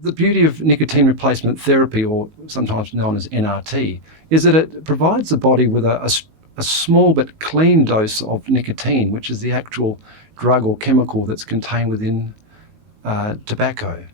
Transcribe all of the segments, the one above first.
The beauty of nicotine replacement therapy, or sometimes known as NRT, is that it provides the body with a small but clean dose of nicotine, which is the actual drug or chemical that's contained within tobacco.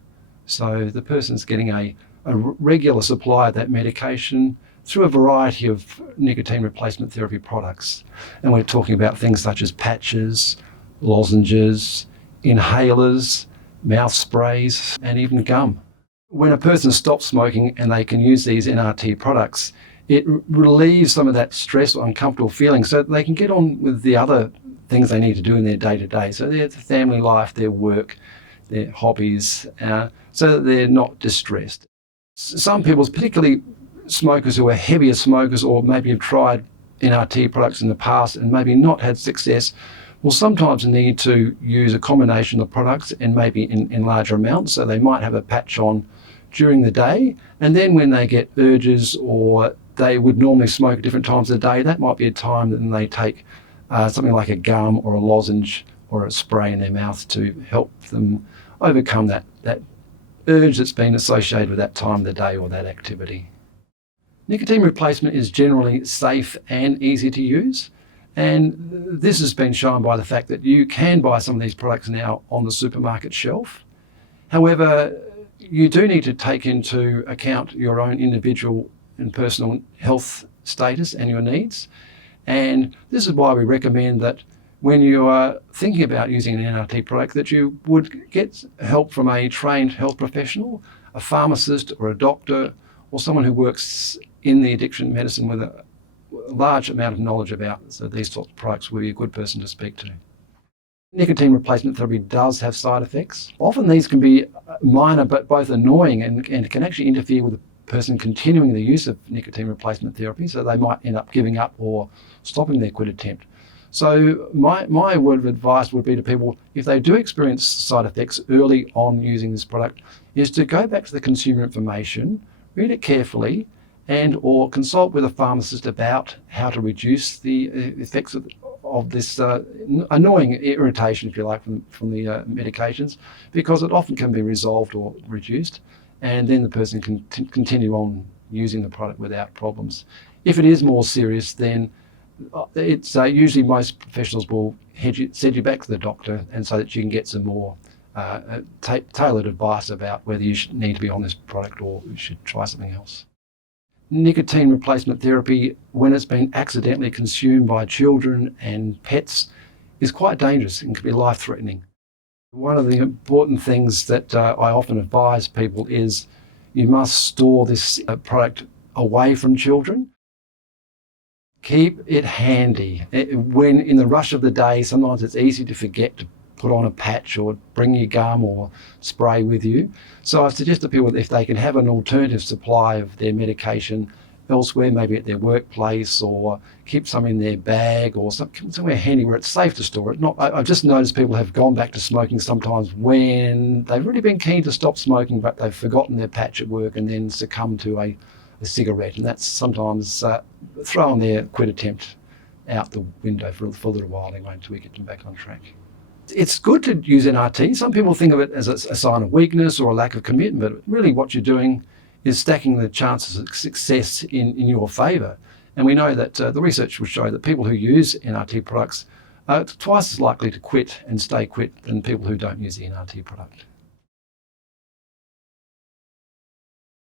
So the person's getting a regular supply of that medication through a variety of nicotine replacement therapy products. And we're talking about things such as patches, lozenges, inhalers, mouth sprays, and even gum. When a person stops smoking and they can use these NRT products, it relieves some of that stress or uncomfortable feeling so that they can get on with the other things they need to do in their day-to-day. So their family life, their work, their hobbies, so that they're not distressed. Some people, particularly smokers who are heavier smokers or maybe have tried NRT products in the past and maybe not had success, will sometimes need to use a combination of products and maybe in larger amounts. So they might have a patch on during the day, and then when they get urges or they would normally smoke at different times of the day, that might be a time that they take something like a gum or a lozenge or a spray in their mouth to help them overcome that urge that's been associated with that time of the day or that activity. Nicotine replacement is generally safe and easy to use, and this has been shown by the fact that you can buy some of these products now on the supermarket shelf. However, you do need to take into account your own individual and personal health status and your needs. And this is why we recommend that when you are thinking about using an NRT product, that you would get help from a trained health professional, a pharmacist or a doctor, or someone who works in the addiction medicine with a large amount of knowledge about these sorts of products will be a good person to speak to. Nicotine replacement therapy does have side effects. Often these can be minor but both annoying and can actually interfere with the person continuing the use of nicotine replacement therapy, so they might end up giving up or stopping their quit attempt. So my word of advice would be to people, if they do experience side effects early on using this product, is to go back to the consumer information, read it carefully, and or consult with a pharmacist about how to reduce the effects of this annoying irritation, if you like, from the medications, because it often can be resolved or reduced, and then the person can continue on using the product without problems. If it is more serious, then it's usually most professionals will send you back to the doctor, and so that you can get some more tailored advice about whether you should need to be on this product or you should try something else. Nicotine replacement therapy, when it's been accidentally consumed by children and pets, is quite dangerous and can be life-threatening. One of the important things that I often advise people is you must store this product away from children. Keep it handy. When in the rush of the day, sometimes it's easy to forget to put on a patch or bring your gum or spray with you. So I suggest to people that if they can have an alternative supply of their medication elsewhere, maybe at their workplace, or keep some in their bag or somewhere handy where it's safe to store it. I've just noticed people have gone back to smoking sometimes when they've really been keen to stop smoking, but they've forgotten their patch at work and then succumb to a cigarette, and that's sometimes throwing their quit attempt out the window for a little while anyway, until we get them back on track. It's good to use NRT. Some people think of it as a sign of weakness or a lack of commitment, but really what you're doing is stacking the chances of success in your favour. And we know that the research will show that people who use NRT products are twice as likely to quit and stay quit than people who don't use the NRT product.